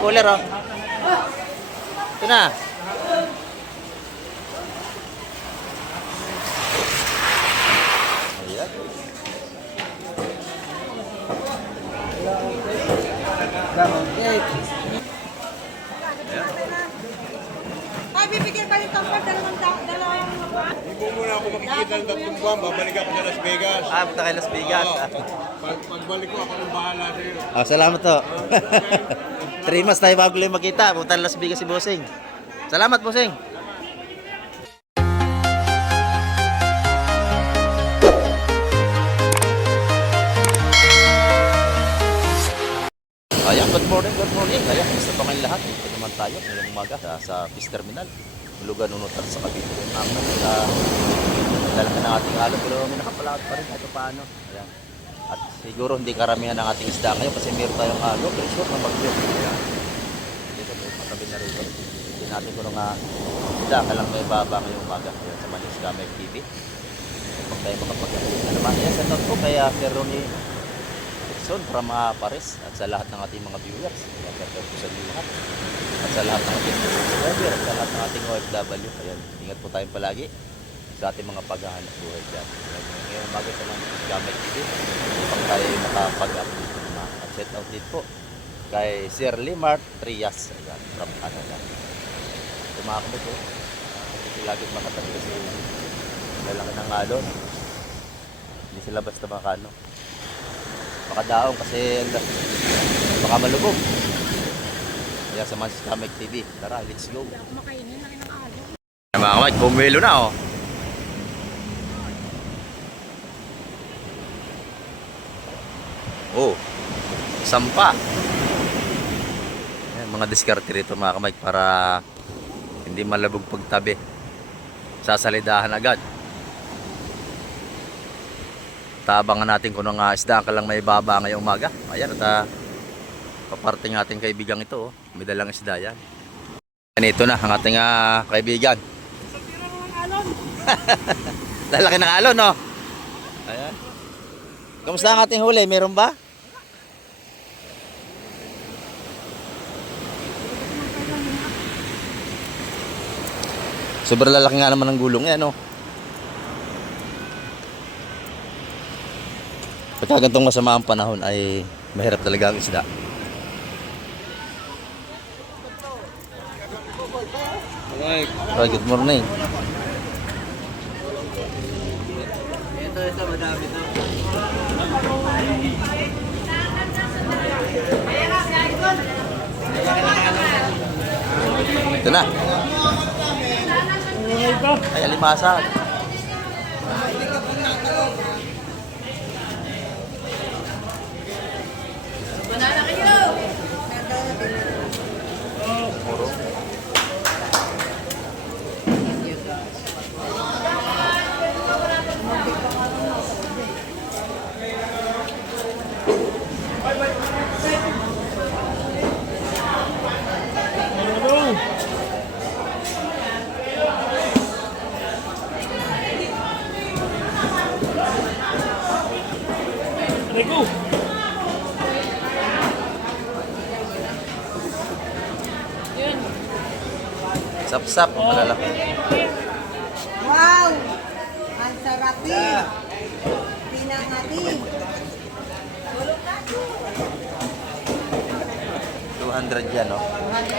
Cooler oh. Ito na. Ayan. Ay, bibigyan ka nito pa dalawang Hindi mo muna ako makikita ng tatlong buwan, babalik ako sa Las Vegas. Punta kay Las Vegas. Pagbalik ko, ako nang bahala sa iyo. Salamat to. 3 months tayo bago lang makita. Punta Las Vegas si Bossing. Salamat, Bossing. Ayan, good morning, good morning. Ayan, basta pa kayong lahat. Ito naman tayo ngayong umaga sa Fish Terminal. Lugan unutan sa Cavite. Lalaki ng ating alon, pero may nakapalakad pa rin kahit paano. Ayan. At siguro hindi karamihan ng ating isda ngayon kasi meron tayong pero sure na bagyo. Ayan. Dito may matabi na rin. Hindi natin ko nga isda ka lang may baba ngayong umaga. Ayan, sa Manis Gamay TV. Huwag tayo makapag-upload na naman. Ayan, sa note ko kaya Sir Ronnie from Paris at sa lahat ng ating mga viewers. Nagkakaroon po sa inyo lahat. At sa lahat ng ating subscriber at sa lahat ng ating OFW. Ayan, ingat po tayong palagi sa ating mga paghahanap buhay dyan. Ngayon umaga sa mga Gamay TV upang tayo makapag-upload na. At set out din po kay Sir Limart Trias from Canada. Ito mga kamit po. Kasi lagi makatabi kasi lalaki ng alon. Hindi sila basta makano. Makadaong kasi baka malubog. Kaya sa Manis Gamay TV. Tara, let's go. Ako makainin, laki ng alo. Mga kamay, bumilo na oh. Oh, sampa. Ayan, mga diskarte rito mga kamay para hindi malabog pagtabi. Sasalidahan agad. Tabangan natin kung nga isda ka lang may baba ngayong umaga. Ayan, at paparting ating kaibigan ito. Oh. May dalang isda yan. Ayan, ito na ang ating kaibigan. Lalaki ng alon, no? Ayan. Kamusta ang ating huli? Meron ba? Sobrang lalaki nga naman ng gulong yan, no? Pagka ganitong masama ang panahon ay mahirap talaga ang isda. Hi, good morning. Ito, madami to. Ito na. Ay, alimasag. Sap-sap, malalaki. Wow! Ang sarap din. Pinangati. 200 yan, no?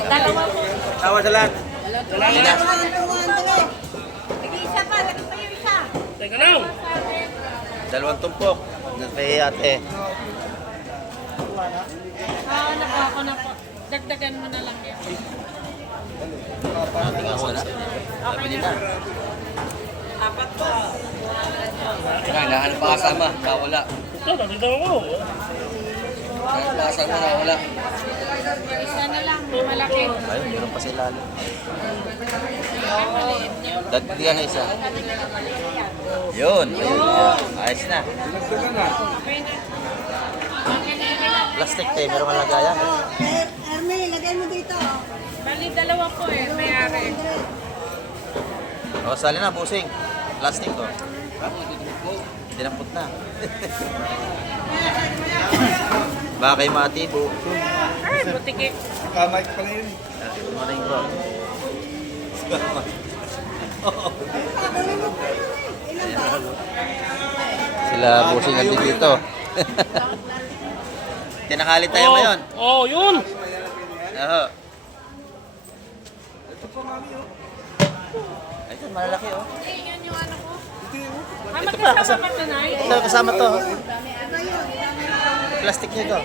Dalawa po. Tawa sa lahat. Dalawa. Nag-iisa pa, lagi pa yung isa. Teka lang. Dalawang tumpok. Napay ate. Nakuha ko na po. Dagdagan mo na lang yan. Ating ahon. Nabili na. Apat po. Kailangan pa kasama, nawala. Ito, nakita mo. Kailangan pa kasama, nawala. Isa na lang, may malaki. Ayun, meron pa sila. Ay, maliit niyo. Dagdigan na isa. Yun. Ayos na. Okay na. Plastic tayo, meron kang lagayan. Ermi, lagay mo dito. Bali, dalawa po mayari. O, sali na, busing. Plastic to. Dinampot na. Baka kayo matibo. Ay, butiki. Kamay pala yun. Good morning bro. Sila busing natin dito. Tinakali tayo ngayon. Oh, yun! Oo. Ito, malalaki oh. Yun yung ano ko. Ito pa, kasama. Ito, kasama to. Plastic niya to.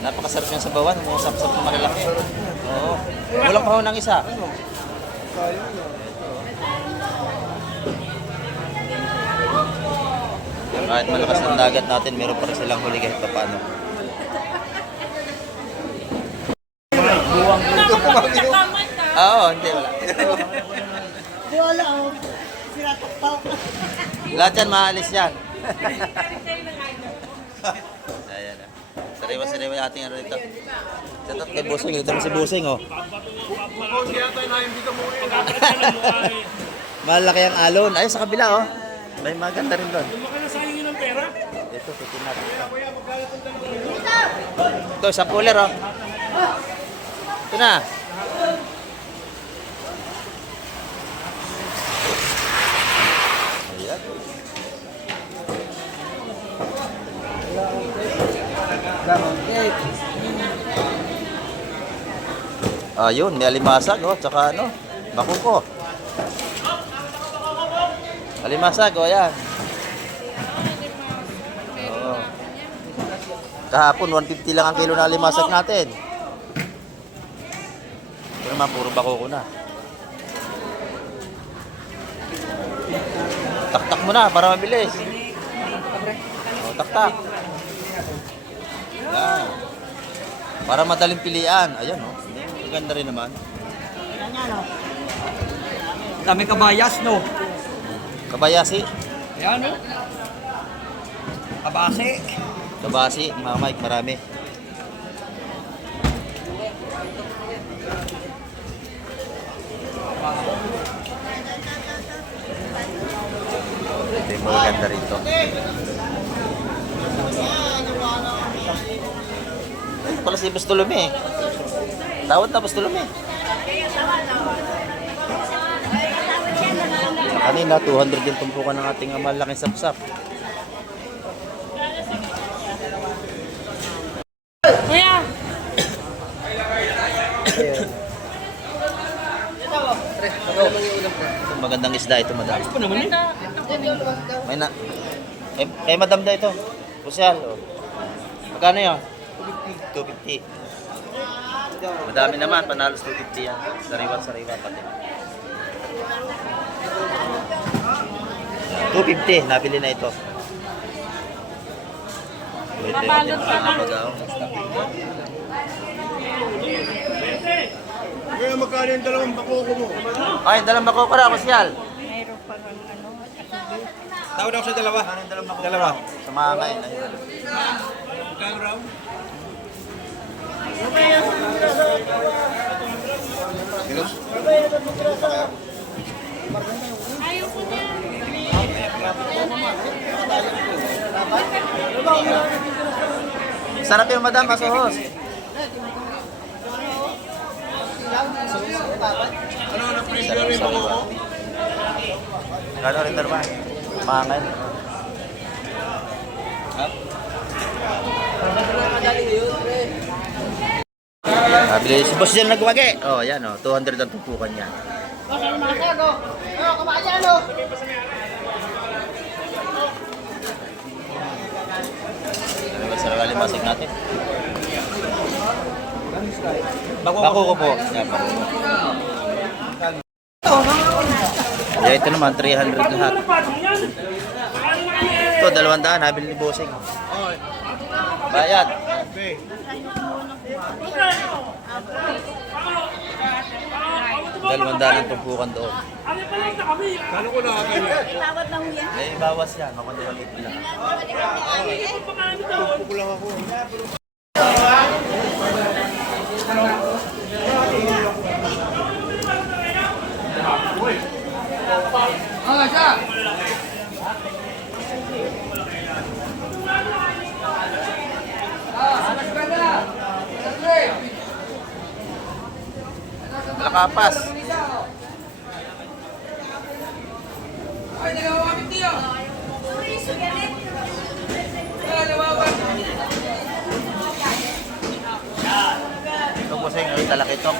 Napakasarap niya sa bawan. Mga sap-sap na malalaki. Oo. Walang paho ng isa. Kahit malakas ng dagat natin, meron pa rin silang huli kahit pa paano. Oo, hindi, wala. Wala oh. Sila takpaw. Lahat yan, maalis yan. Ayan na. Sariwa-sariwa yung ating ano rito. Satot kay Busing, ito naman si Busing oh. Malaki ang alon. Ayun sa kabila oh. May maganda rin doon. Ito, titin natin ito. Ito, isang cooler oh. Ito na. Ayan. Ayun, may alimasag oh, tsaka ano, bakuko. Alimasag oh, yan. Oo. Kahapon 150 lang ang kilo na alimasag natin. Ito naman puro bakuko na. Taktak mo na para mabilis. Oh, taktak. Yan. Para madaling pilian. Ayan oh. Ganda rin naman. Dami kabayas, no? Kabayasi. Ayan, no? Kabase. Kabasi, mga Mike, marami. Ito yung mga ganda rito. Ito pala si Bustolome. Tawad na Bustolome. Kanina, 200 yung tumpukan ng ating malaking sapsap. Kuya! Ito, magandang isda ito, madam. Ito naman eh. May na... Kay madam da ito. Pusyal. Oh. Magkano yun? 250. Madami naman, panalos 250 yan. Sariwa-sariwa pati. 250, nabili na ito. Ito yung pagaw. Kaya magkano yung dalawang bakuko mo? Ay, dalang bako ko na, Pusyal. Mayroon pa ng ano. Tawad ako sa dalawa. Dalawa. Sa mga ngayon. Ayun. Magkano raw? Ayaw ko niya. Sarap yung madam, masuhos. Ano na presyo rin yung bakuko? Gano'n rin naman. Mga ngayon. Nabili si boss dyan nagwagi. Oh, yan oh, 200 ang tumpukan niya. Sarap alimasig natin. Bako ko po. Yan, bako ko. Yeah, ito naman, 300 lahat. Ito, 200, nabili ni Bossing. Bayad. Okay. 200 ang tumpukan doon. Kano ko na akin yan? May bawas yan, makundi maliit lang. Tupo lang ako. Lakapas. Ito po sa may talakitok.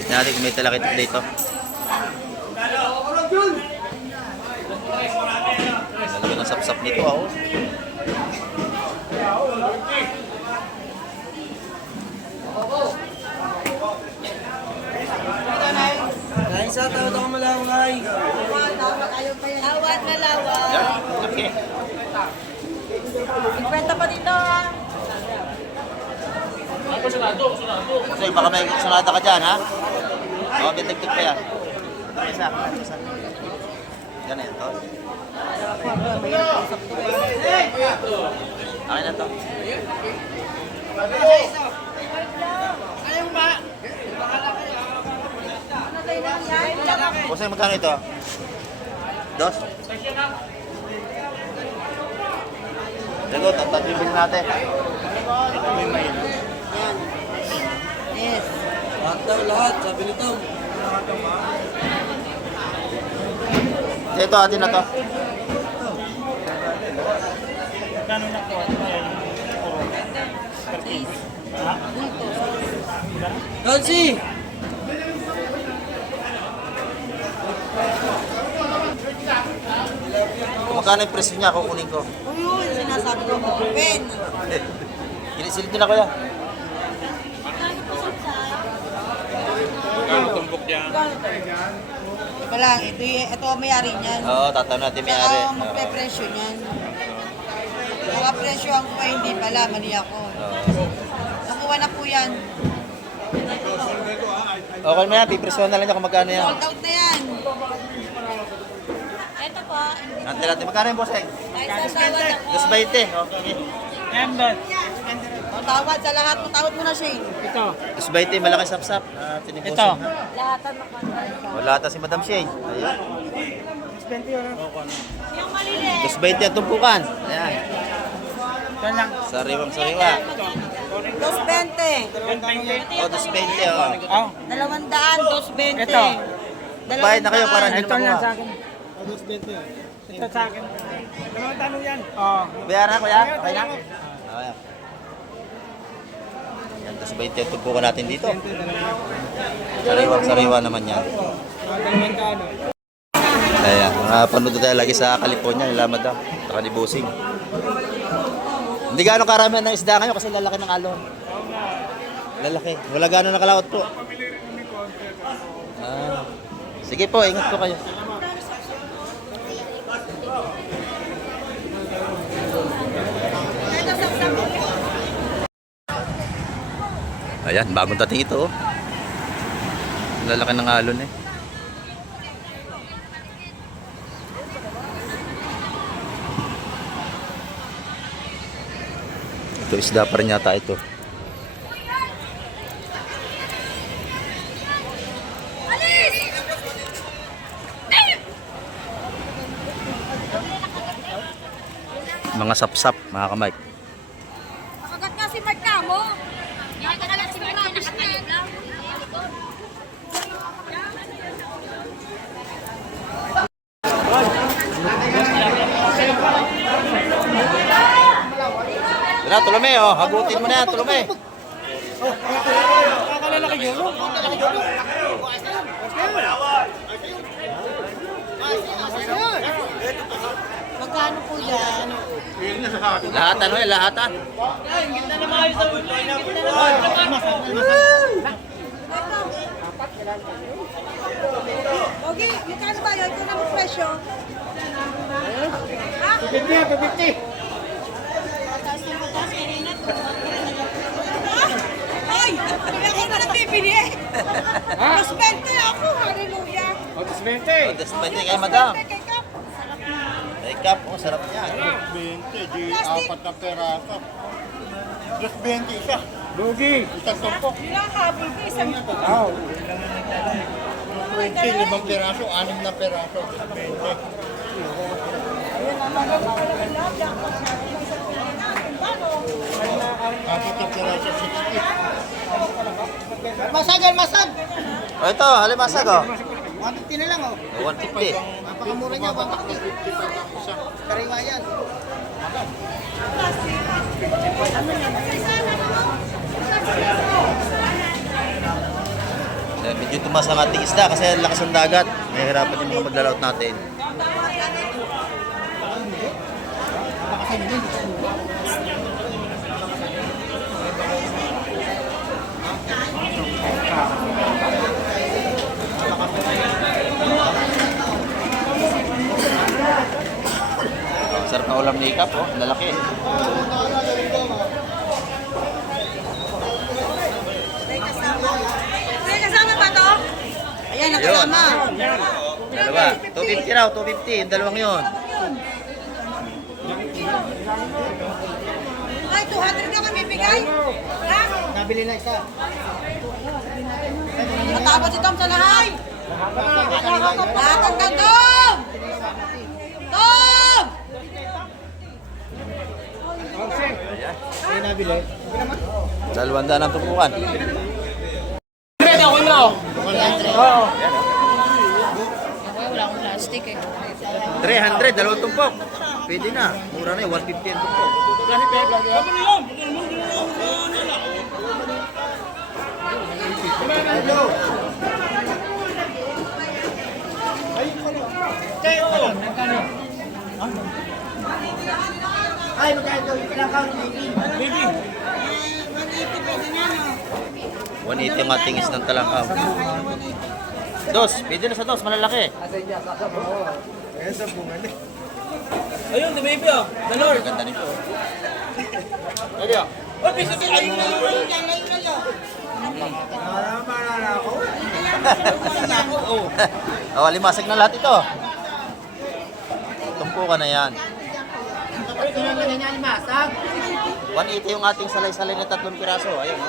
Tignan natin kung may talakitok dito. Talaga ng sapsap nito ako. Kain sa tawad ako malaway. Lawat na lawat. Yan, laki. 50 pa dito. Kasi baka may sunada ka dyan, ha? Oo, bitig-tig pa yan. Isa. Ganun to. Akin na to. Kasi magkano ito? Dos? Lego, tatatibil natin. Yes. Lahat, sabi nito. Ito, atin na to. Nancy! Kung magkano yung presyo niya, kukunin ko. O yun, sinasabi ko mo. Pen. Kinisilid nyo na kuya. Kano tumbok niya? Ito lang, ito ang may-ari niyan. Oo, tatanong natin may ari. Saka ang magpe-presyo niyan. Nakapresyo ang kuha, hindi pala, mali ako. Nakuha na po yan. Okay mo yan, pipresyo na lang niya kung magkano yan. Sold out na yan. Ito po. Natin natin, magkano yung bosseng? Kahit sasawa na po. 220. Okay. O, tawad sa lahat. Tawad mo na, Shane. 220, malaki sapsap. Ito. Lahatan mo ka. Wala ata si Madam Shane. Ayan. Yung maliliit. 220 ang tumpukan. Ayan. Sariwang sariwa. 220. O, 220. Oh. 200, 220. Ito. Bayad na kayo para hindi Ito na lang sa makuha. akin. Ito sa akin. Dalawang tanong yan. Oo. Bayaran na kuya? Okay na? Ayan. Yan, 220 ang tumpukan natin dito. Sariwang sariwa naman yan. Dalawang tanong. Ayan, panood tayo lagi sa California, nila Madam, saka ni Busing. Hindi gaano karamihan ng isda ngayon kasi lalaki ng alon. Lalaki. Wala gaano nakalaot po. Ah. Sige po, ingat po kayo. Ayan, bagong dating ito. Oh. Lalaki ng alon eh. Ito isda pa rin yata ito. Mga sapsap, mga kamay. Nakagat nga si Mark na mo. Nakakalat si Mark. Nakakalat na. Tara, Tulome, oh. Hagutin mo na yan, Tulome. Magkano po yan? Lahatan, oh, lahatan. Okay, magkano ba yun? Ito na mo presyo. Ha? 250. Ay! Hindi ako na nagbibili eh! Mas 20 ako! Hallelujah! O, 220. Tapos pwede kay Madam. Kay Kap! Ay, Kap, oh, sarap niya. 20, di apat na peraso. 20 isa. Lugi. Isang tumpok. Yun lang habol ko, isang 20, 5 peraso, 6 na peraso. 20. Apat na peraso, 60. Masagan, masag! O ito, alimasag oh. 150 na lang oh. 150. Napakamura niya, 150. Kariwa yan. Medyo tumas ang ating isda kasi ang lakas ng dagat. Nahihirapan yung mga paglalaot natin. Sarap na ulam ni Ikap, oh. Lalaki. May kasama ba to? Ayan, nakasama. Dalawa. 250 raw, 250. Yung dalawang yun. Ay, 200 na kami bigay. Ha? Nabili na isa. Matapos si Tom sa lahay. Lahat ng Tom! Tom! Ay, nabili. 200 ang tumpukan. Ready ako na oh. Oo. Wala akong plastic eh. 300, dalawang tumpok. Pwede na. Mura na yun, 150 ang tumpok. Ay, magkano yung pinaka-count? 180 ang ating isang talakaw. Dos, pwede na sa dos, malalaki. Ayan sa bungan eh. Ayun, the baby oh. The Lord. Ang ganda nito. Lagi ah. Oh, piso ayun na yun. Malala ako. Oh, alimasag na lahat ito. Tumpukan na yan. Ito na lang niya masag. 180 yung ating salay-salay na 3 piraso. Ayun.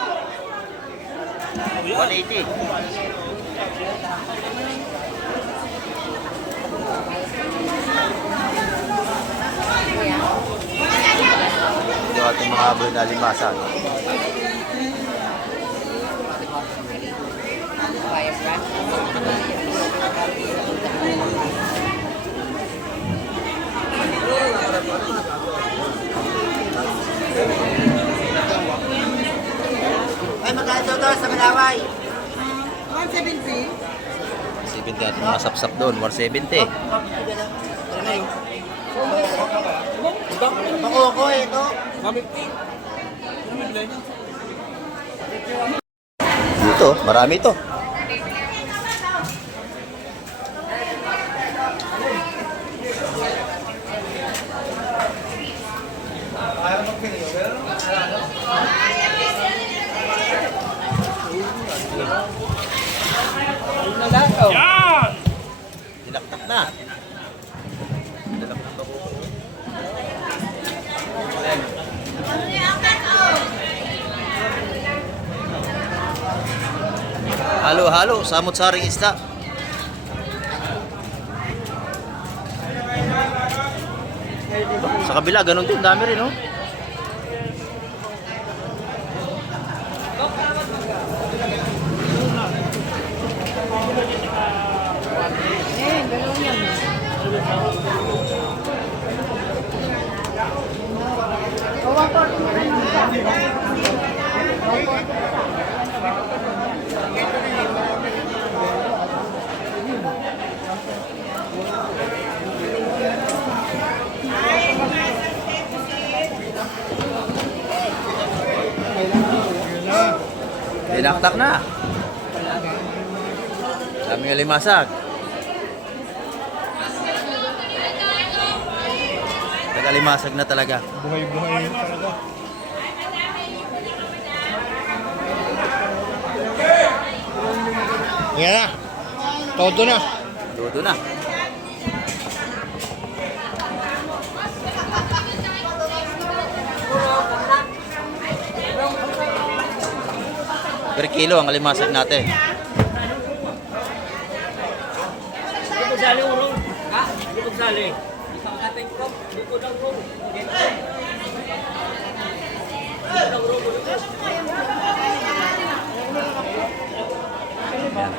180. Ito ating mga habol na alimasag. Ay, magkano to sa Malaway? 170. 70 at mga sapsap doon, 170. Makoko ito. Dito, marami ito. Dilaktak na. Dilaktak ako. Halo-halo, samot-saring isda. Sa kabila, ganun din, dami rin, oh. Dinaktak na. Daming alimasag. Nag-alimasag na talaga. Buhay-buhay yun talaga. Ayan na. Todo na. Todo na. Per kilo ang alimasag natin. Hindi ko sali urong. Ha? Hindi ko sali. Isang ating prop. Hindi ko lang urong. Hindi ko lang urong.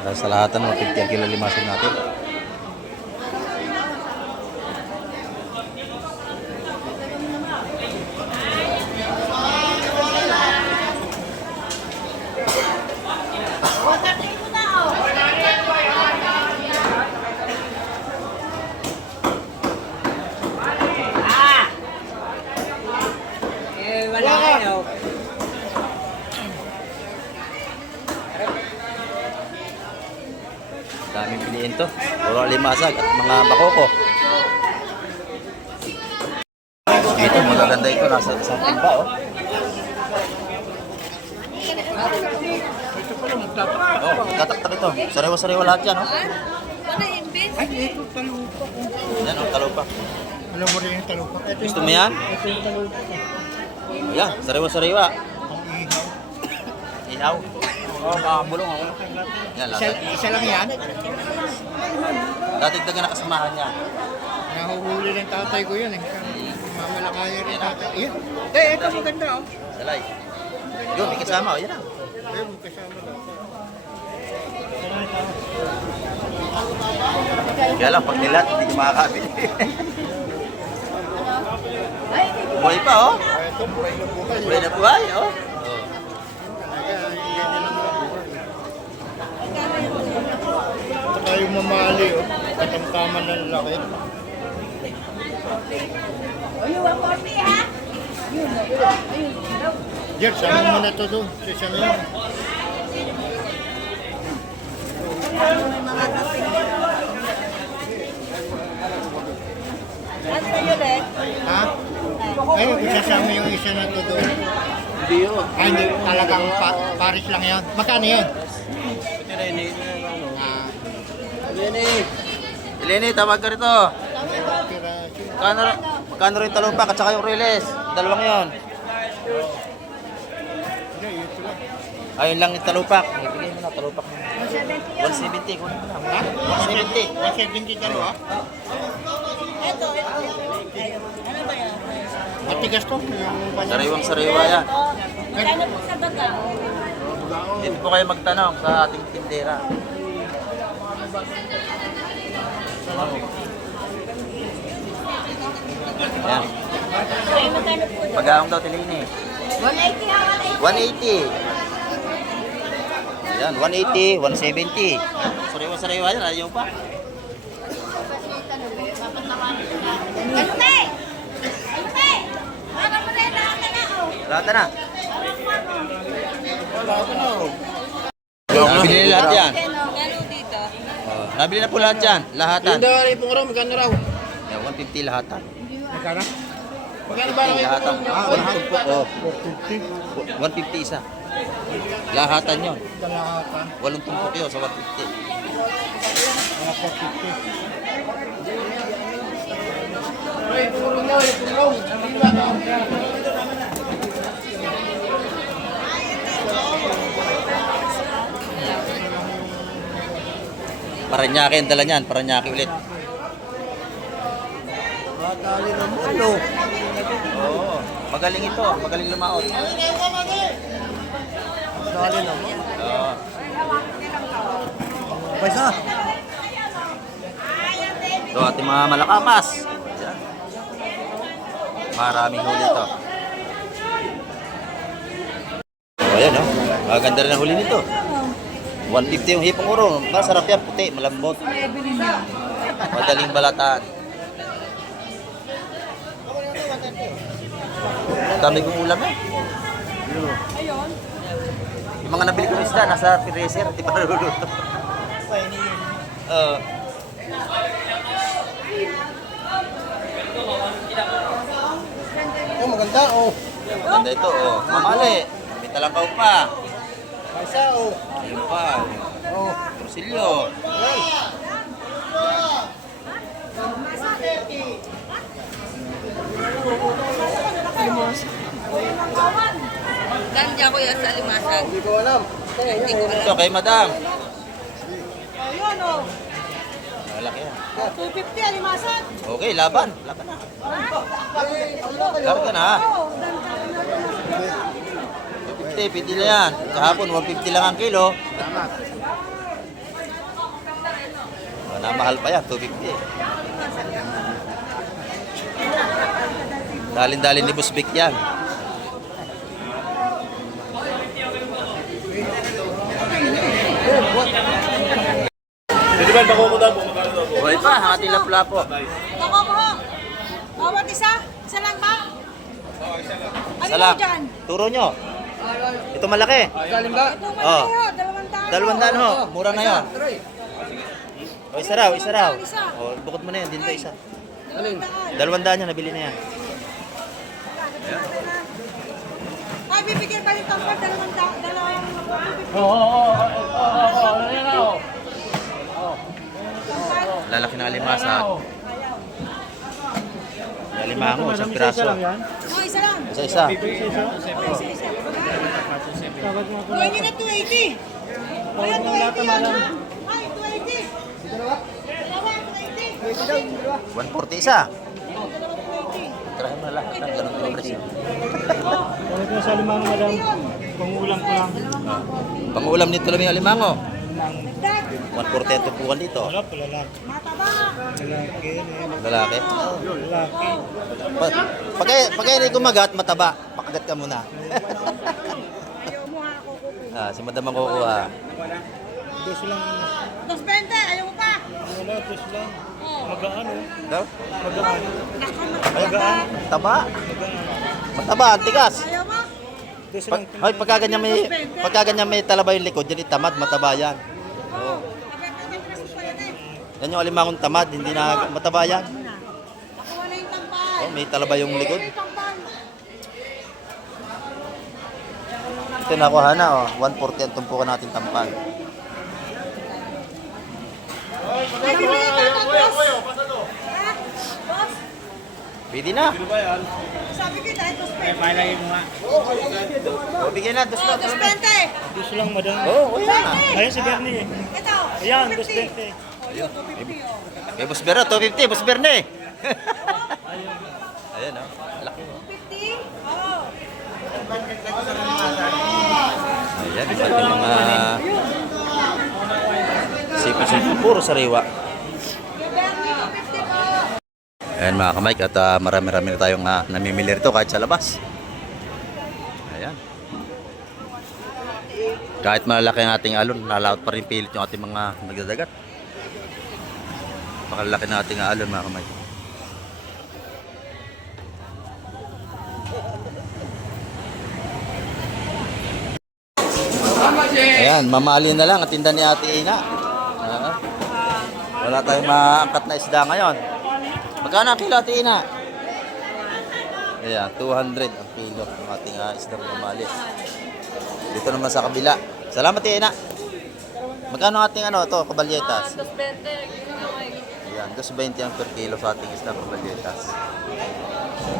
Sa lahatan, 150 ang kilo limasag natin. Wala ka. Daming piliin to. Puro limasag at mga bakoko. Ito, magaganda ito. Nasa isang timba, oh. Oh, tataktak ito. Sariwa-sariwa lahat yan, oh. Ano yung bis? Ay, ito talupa ko. Yan, oh, talupa. Alam mo rin yung talupa. Ito Gusto mo yan? Ito yung talupa ko. Yan, sariwa-sariwa. Ang ihaw. Ihaw. Oh, makakabulong ako. Yan, lahat. Isa lang yan. Datigdagan na kasamahan niya. Nahuhuli ng tatay ko yun eh. Mamalakaya rin tatay. Ayan. Ito maganda oh. Salay. Yun, may kasama, oh. Yan na. Ayun, kasama lang. Kaya lang, pag nilat, hindi nyo makakabili. Buhay pa, oh. Ito, buhay na buhay. Buhay na buhay, oh. Talaga, ganyan lang mga buhay. Ito tayo mamali oh. Katamtaman ng laki. Jer, sama mo na ito doon. Sa isang yan. Ano yun eh? Ha? Ayun, isasama yung isa na ito doon. Hindi yun. Ay, hindi. Talagang Paris lang yan. Magkano yan? Eleni, tawag ka rito. Magkano rin talupak at saka yung riles? Dalawang yon. Ayun lang yung talupak. Ibigay mo na talupak mo. 170, kunin mo na. Ha? 170. 170 dalawa? Ito. Ano ba yan? Matigas to. Yung banyan. Sariwang sariwa yan. Kaya po sa baga. Dito po kayo magtanong sa ating tindera. Yan. Ay, magkano po doon? Pag-aong daw tilini. 180 ha, 180. Yan, 180, 170. Sariwa-sariwa yan, ayaw pa. Ano te? Ano te? Baka mo na yung lahat na oh. Lahat na. Wala ko na oh. Nabili na lahat yan. Gano dito? Oh, nabili na po lahat yan. Lahatan. Yung dari pong raw, magkano raw? Yan, 150 lahatan. Magkano? Magkano ba raw? Lahatan. 150 po. Oh, 450. 150 isa. Lahatan yun. Kalahatan. 8 tumpok yun sa 150. Mga 450. Ay, puro na. Puro. Paranaque ang dala niyan. Paranaque ulit. Matali naman oh. Oo. Magaling ito. Magaling lumaot. Matali naman. Oo. Paisa. Ito ating mga malakapas. Diyan. Maraming huli ito. O yan o. Maganda rin ang huli nito. 150 yung hipong uro. Masarap yan. Puti. Malambot. Madaling balataan. Dami kong ulam eh. Yung mga nabili kong isda, nasa freezer, di pa naluluto. Oh, maganda oh. Maganda ito, oh. Mamali. May talangkaw pa. Paisa oh. Ayun pa. Oh. Torsilyo. Ganja ko yan sa limasag. Hindi ko alam. Hindi ko alam. Ito kay madam. Ayun oh. Malaki yan. 250 alimasag. Okay, laban. Laban na. Karga na. 250, pwede na yan. Kahapon, 150 lang ang kilo. Namahal pa yan, 250 eh. Dalin-dalin ni Busbik yan. Buhay pa, hati lapu-lapu. Ako po. Bawat isa? Isa lang ba? Isa lang. Dyan? Turo nyo. Ito malaki. Ito malaki Oh. ho, 200. 200 ho. Mura na yun. O, isa raw, isa raw. Isa. O, bukod mo na yan. Dito isa. 200. 200 yan, nabili na yan. Ay, bibigyan pa yung tamper, 200. Lalaki na alimasa. Alimango, isang piraso. Oh, isa lang. Isa-isa. Oh, isa-isa. Gawin nyo na 280. Ayan, 280 yan ha. Ay, 280. Dalawa, 280. 140 isa. Tirahin mo na lahat. Ganun yung presyo. Bakit mo sa limang madam? Pangulam ko lang. Pangulam nito lang yung alimango. Dagdag. 140 ang tumpukan dito. Wala po, lalaki. Mataba. Lalaki. Lalaki. Lalaki. Pag hindi kumagat, mataba. Pakagat ka muna. Ayaw mo ha, kukupo. Si madam ang kukuha. Dos lang. 220, ayaw mo pa. Wala, dos lang. Oh. Magaan oh. Daw? Magaan. Magaan. Taba. Magaan. Mataba, ang tigas. Ayaw mo? Dos lang. Ay, pagka ganyan may talaba yung likod, yan itamad, mataba yan. Oo. Yan yung alimangong tamad, hindi na mataba yan. Nakuha na yung tampal. Oh, may talaba yung likod. Yung tampal. Ito nakuha na, 140 ang tumpukan natin tampal. Ay, bibigyan ka ng boss. Ha? Boss? Pwede na. Sabi ko dahil 220. Palagay mo nga. O, bigyan na, dos Oh, 220. Dos lang, madam. Oo, yan. Ayun si Bernie. Ito. Ayan, 250. dos 20. Oh, yun, 250 oh. Kay Boss Bero, 250, Boss Berne. Ayan, oh. Laki. 250? Oo. Ayan, pati mga sipon-sipon, puro sariwa. Yung Bernie, 250 po. Ayan mga kamay, at marami-rami na tayong namimili rito kahit sa labas. Ayan. Kahit malaki ang ating alon, nalaot pa rin pilit yung ating mga nagdadagat. Pakalaki na ating alon mga kamay. Ayan, mamali na lang at tinda ni Ate Ina. Wala tayong maangkat na isda ngayon. Magkano ang kilo, Ate Ina? Ayan, 200 ang kilo ng ating isda mamali. Dito naman sa kabila. Salamat, Ate Ina. Magkano ang ating kabalyetas? 220. Ayan, 220 ang per kilo sa ating isda kabalyetas.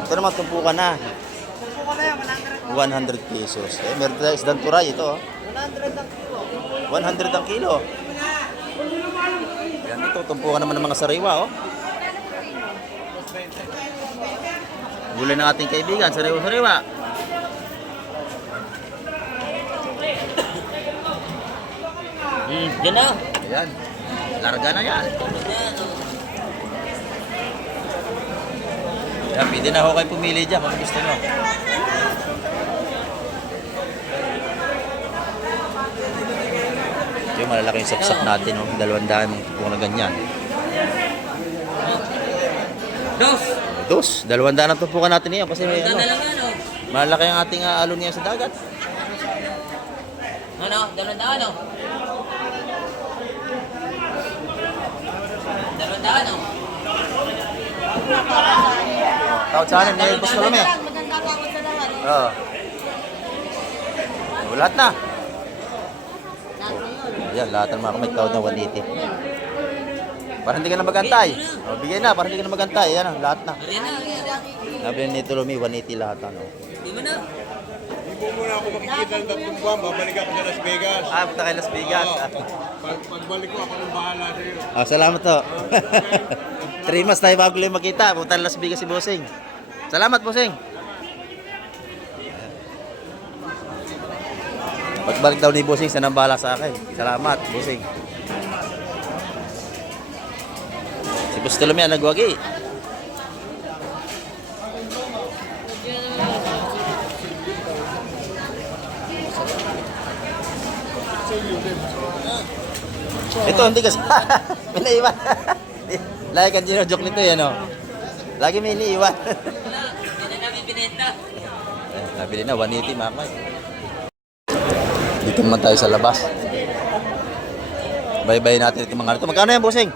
Ito naman tumpukan na. 100 pesos. Meron tayo isdang turay ito. 100 ang kilo. Yan, ito tumpukan naman ng mga sariwa. Gulay ng ating kaibigan, sariwa-sariwa. Yan na. Ayan, larga na yan. Yan, pwede na ako kayo pumili dyan kung gusto nyo. Ito yung malalaki yung saksak natin, 200 kung na ganyan. Dos. 200 ang tumpukan natin niyan kasi may Dala lang yan, oh. malalaki ang ating alon niya sa dagat. Ano? Dalawang oh. Dalawang oh. Tawad sa anin, may bus kami. Maganda takot sa lahat. Oo. Lahat na. Ayan, lahat ng mga kamay tawad na 180. Para hindi ka na magantay. O, bigay na, para hindi ka na magantay. Ayan, lahat na. Yan na. Sabi ni Tulumi, 180 lahat. Di mo na. Hindi mo muna ako makikita ng tatlong buwan. Babalik ako sa Las Vegas. Punta kay Las Vegas. Pagbalik ko, ako nang bahala sa'yo. Salamat to. 3 months tayo bago lang makita. Punta Las Vegas si Bossing. Salamat, Bossing. Pagbalik daw ni Bossing, sanang bahala sa akin. Salamat, Bossing. Gusto lang yan, nagwagi. Ito, hindi kasi. May naiwan. Lagi kang joke nito yan, oh. Lagi may iniiwan. Hindi na namin binenta. Nabili na, 180 mga kamay. Dito naman tayo sa labas. Bye-bye natin ito mga ito. Magkano yan, bossing?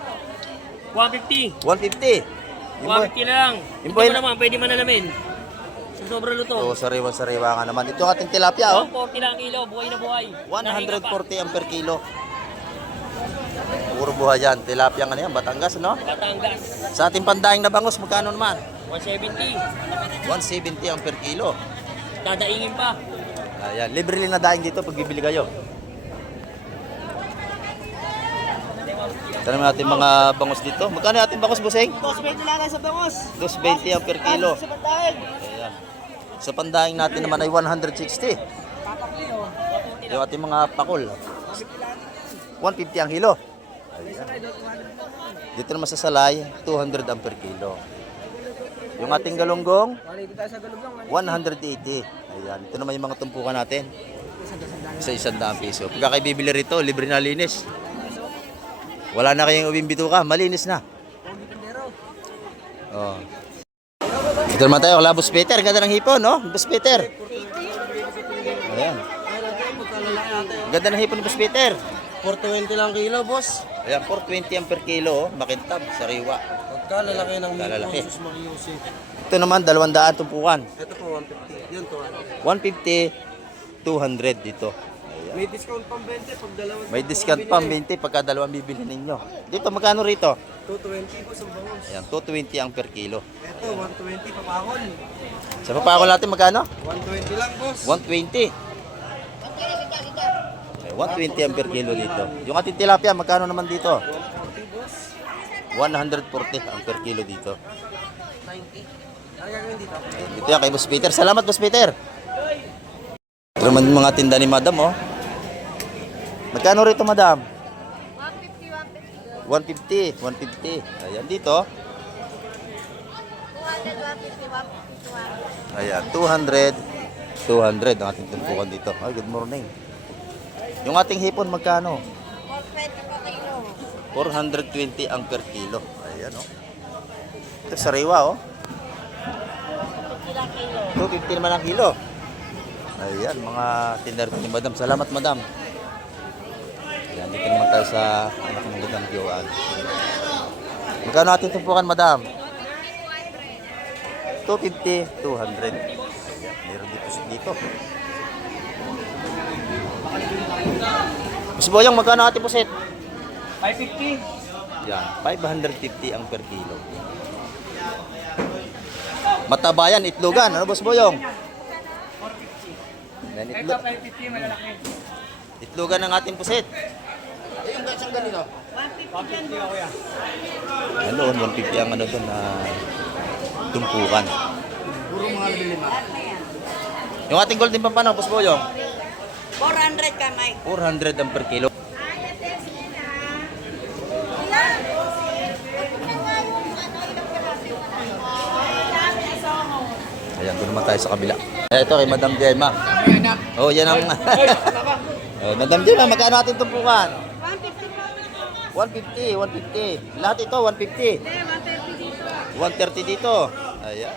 150. 150. 150 lang. Yung Ito boy mo naman, pwede man na namin. Sa sobrang luto. Oo, sariwa-sariwa ka naman. Ito ang ating tilapia, oh. 40 lang kilo, buhay na buhay. 140 ang per kilo. Puro buhay yan. Tilapia nga na yan, Batangas, no? Batangas. Sa ating pandaing na bangus, magkano naman? 170. 170 ang per kilo. Dadaingin pa. Ayan, libre rin na daing dito pag bibili kayo. Tanong natin mga bangus dito. Magkano ating bangus, bossing? 220 lang sa bangos. 220 ang per kilo. Sa patayin. Ayan. Sa pandaing natin naman ay 160. Yung ating mga pakul. 150 ang kilo. Ayan. Dito naman sa salay, 200 ang per kilo. Yung ating galunggong, 180. Ayan. Ito naman yung mga tumpukan natin. Sa 100 piso. Pagka kayo bibili rito, libre na linis. Wala na kayong uwing bituka, malinis na. Oh. Dito naman tayo, kala Boss Peter. Ganda ng hipon, no? Boss Peter. Ayan. Ganda ng hipon ni Boss Peter. 420 lang kilo, boss. Ayan, 420 ang per kilo, oh. Makintab, sariwa. Pagkalalaki ng Kalalaki. sus Mariusi. Ito naman, 200 tumpukan. Ito po, 150. Yun to. 150, 200 dito. Ayan. May discount pang 20 pag dalawa. May discount pa, 20 pagka dalawang bibili ninyo. Dito, magkano rito? 220 po sa bangos. Ayan, 220 ang per kilo. Ito, 120 papakol. Sa papakol natin, magkano? 120 lang, boss. 120. Okay, 120 ang per kilo dito. Yung ating tilapia, magkano naman dito? 140, boss. 140 ang per kilo dito. 90. Ano gagawin dito? Ayan, dito yan kay Boss Peter. Salamat, Boss Peter. Ito naman yung mga tinda ni Madam, oh. Magkano rito, Madam? 150. 150. Ayan, dito. 200, 150, 150. Ayan, 200. 200 ang ating tumpukan dito. Ay, good morning. Yung ating hipon, magkano? 420 po kilo. 420 ang per kilo. Ayan, oh. Ito, sariwa, oh. 250 naman ang kilo. Ayan, mga tindar ni Madam. Salamat, Madam. Ayan, dito naman tayo sa magandang viewan. Magkano ating tumpukan, Madam? 250, 200. Ayan, meron dito. Mas Boyong, magkano ating pusit? 550. Yan, 550 ang per kilo. Matabayan, itlogan. Ano, Boss Boyong? Yan, Ito 550 malalaki. itlogan ng ating pusit. Yung gasang ganito. 150 ako yan. Ano, 150 ang ano doon na tumpukan. Puro mga lima. Yung ating golden pampano, Boss Boyong? 400 kamay. 400 ang per kilo. Ayan, doon naman tayo sa kabila. Ito kay Madam Gemma. Oh, yan ang... oh, Madam Gemma, magkano ating tumpukan? 150, 150. Lahat ito, 150. 130 dito. Ayan.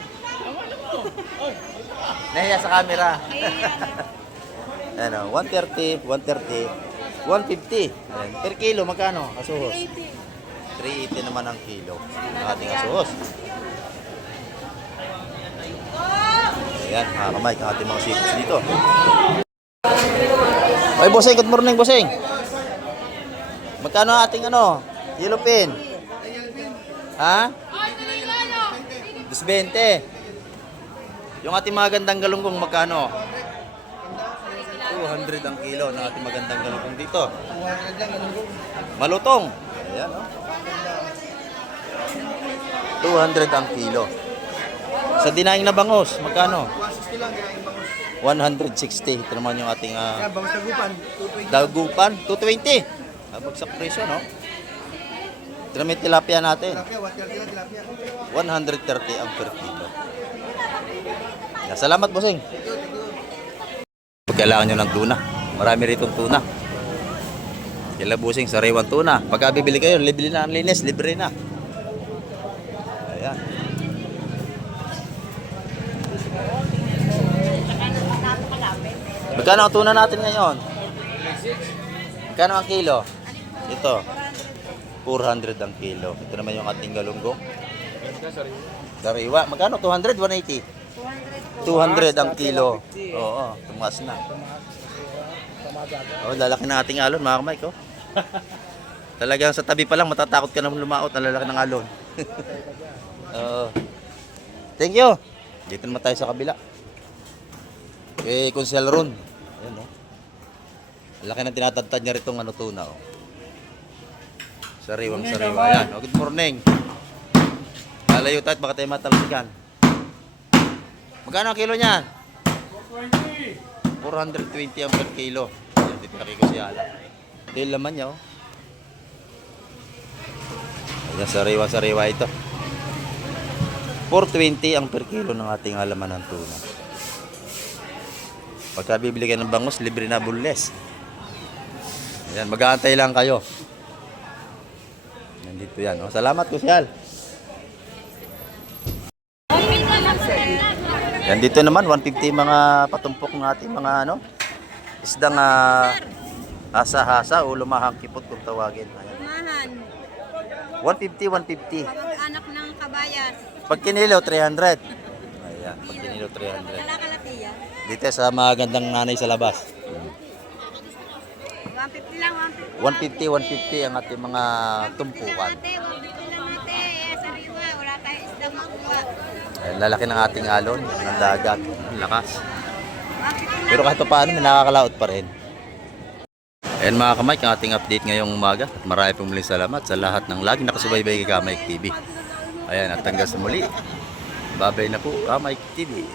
Nahiya sa camera. Ano, 130, 130, 150. Ayan. Per kilo, magkano? Asuhos. 380 naman ang kilo. Ang ating asuhos. Ayan, mga kamay, ang ating mga seafoods dito. Ay, bossing, good morning, bossing. Magkano ang ating ano? Yellow pin? Ha? 220. Yung ating mga gandang galunggong, magkano? 200 ang kilo ng ating magandang galunggong dito. Malutong. Ayan, oh. 200 ang kilo. Sa dinaing na bangus, magkano? 160. Ito naman yung ating Bangus tagupan. dagupan. 220. Bagsak presyo, no? Ito na may tilapia natin. Tilapia, 130 lang tilapia. 130 ang per kilo. Yan, salamat, bossing. Pag kailangan nyo ng tuna, marami rito tuna. Kila bossing, sariwan tuna. Pagka bibili kayo, libre na ang linis, libre na. Ayan. Magkano ang tuna natin ngayon? Magkano ang kilo? Ito. 400 ang kilo. Ito naman yung ating galunggong. Sariwa. Magkano? 200? 180? 200 ang kilo. Oo, tumaas na. Oh, lalaki ng ating alon, mga kamay ko. Talagang sa tabi pa lang, matatakot ka naman lumaot. Ang lalaki ng alon. Oo. Thank you. Dito naman tayo sa kabila. Kunsel Ron. Ayan, oh. Laki ng tinatagtad niya ritong ano, tuna. Oh. Sariwang sariwa. Ayan. Oh, good morning. Lalayo tayo at baka tayo matalsikan. Magkano ang kilo niyan? 420 ang per kilo. Ayan, dito ko si Ala. Ito yung laman niya. Oh. Ayan, sariwa ito. 420 ang per kilo ng ating halaman ng tuna. Pagka bibili ka ng bangus, libre na bunles. Ayan, mag-aantay lang kayo. Nandito yan. Oh. Salamat, Kusyal. Yan dito naman, 150 mga patumpok ng ating mga ano, isdang hasa-hasa o lumahang kipot kung tawagin. Ayan. Mahan. 150. Anak ng kabayan. Pag kinilo, 300. Ayan, pag kinilo, 300. Kalatiya. Dito sa mga gandang nanay sa labas. 150 lang, 150 ang ating mga tumpukan. 150 lang ate. Sariwa, wala tayong isda makuha. Ayan, lalaki ng ating alon, ng dagat, ang lakas. 150 lang. Pero kahit pa paano, may nakakalaot pa rin. Ayan mga kamay, ang ating update ngayong umaga. At marami pong muling salamat sa lahat ng laging nakasubaybay kay Kamay TV. Ayan, at hanggang sa muli. Babay na po, Kamay TV.